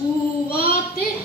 рахувати.